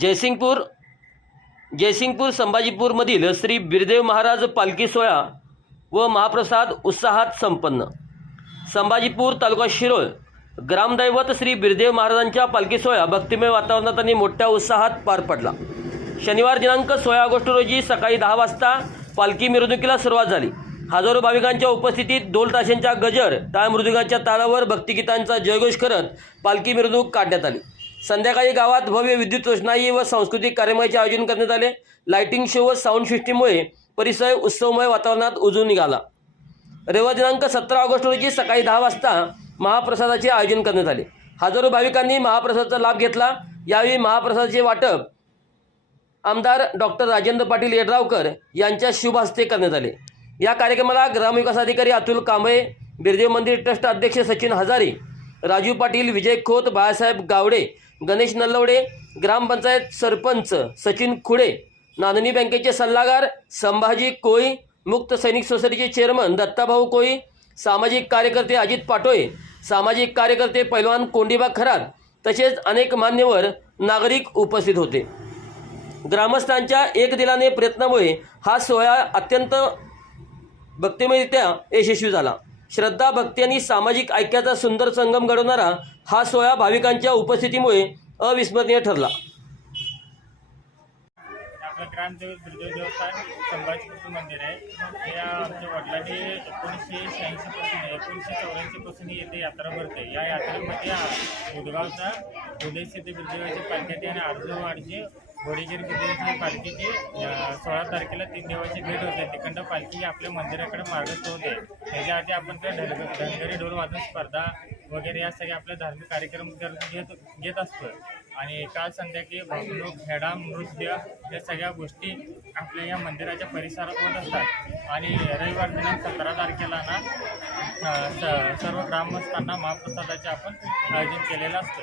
जयसिंगपूर जयसिंगपूर संभाजीपूरमधील श्री बिरदेव महाराज पालखी सोहळा व महाप्रसाद उत्साहात संपन्न. संभाजीपूर तालुका शिरोळ ग्रामदैवत श्री बिरदेव महाराजांच्या पालखी सोहळा भक्तिमय वातावरणात आणि मोठ्या उत्साहात पार पडला. शनिवार दिनांक सोळा ऑगस्ट रोजी सकाळी दहा वाजता पालखी मिरवणुकीला सुरुवात झाली. हजारो भाविकांच्या उपस्थितीत ढोल ताशांच्या गजर टाळ मृदुंगाच्या तालावर भक्तिगीतांचा जयघोष करत पालखी मिरवणूक काढण्यात आली. संध्याकाळी गावात भव्य विद्युत रोषणाई व सांस्कृतिक कार्यक्रमाचे आयोजन करण्यात आले. लाइटिंग शो व साऊंड सिस्टीममुळे परिसर उत्सवमय वातावरणात उजून निघाला. रविवार दिनांक सतरा ऑगस्ट रोजी सकाळी दहा वाजता महाप्रसादाचे आयोजन करण्यात आले. हजारो भाविकांनी महाप्रसादाचा लाभ घेतला. यावेळी महाप्रसादाचे वाटप आमदार डॉक्टर राजेंद्र पाटील येड्रावकर यांच्या शुभ हस्ते करण्यात आले. या कार्यक्रमाला ग्रामविकास अधिकारी अतुल कांबळे बिरदेव मंदिर ट्रस्ट अध्यक्ष सचिन हजारे राजू पाटील विजय खोत बाळासाहेब गावडे गणेश नल्लवडे ग्रामपंचायत सरपंच सचिन खुडे नांदणी बँकेचे सल्लागार संभाजी कोळी मुक्त सैनिक सोसायटीचे चेअरमन दत्ताभाऊ कोळी सामाजिक कार्यकर्ते अजित पाटोळे सामाजिक कार्यकर्ते पैलवान कोंडीबा खरात तसेच अनेक मान्यवर नागरिक उपस्थित होते. ग्रामस्थांच्या एक दिलाने प्रयत्नामुळे हा सोहळा अत्यंत भक्तिमयरित्या यशस्वी झाला. श्रद्धा भक्ती आणि सामाजिक ऐक्याचा सुंदर संगम घडवणारा हा सोहळा भाविकांच्या उपस्थितीमुळे अविस्मरणीय ठरला. आपलं ग्रामदेव दुर्देव देवस्थान संभाजीपूरचं मंदिर आहे. हे आमच्या वडिलांनी एकोणीसशे शहाऐंशीपासून एकोणीसशे चौऱ्याऐंशीपासून येथे यात्रा भरते. या यात्रेमध्ये उदगावचा उदय सिद्ध बिरदेवाची पालखी आणि अर्जवाडची घोडीगिरी बिरदेवाची पालखीची सोळा तारखेला तीन देवाची भेट होते तिकडं पालखी ही आपल्या मंदिराकडे मार्गस्थ होते. त्याच्याआधी आपण त्या ढग धनगरी ढोल वादन स्पर्धा वगैरे या सगळ्या आपल्या धार्मिक कार्यक्रम कर- घेत घेत असतो. आणि काल संध्याकाळी भावणूक खेळा नृत्य या सगळ्या गोष्टी आपल्या या मंदिराच्या परिसरात होत असतात. आणि रविवार दिनांक सतरा तारखेला ना स- सर्व ग्रामस्थांना महाप्रसादाचे आपण आयोजन केलेलं असतं.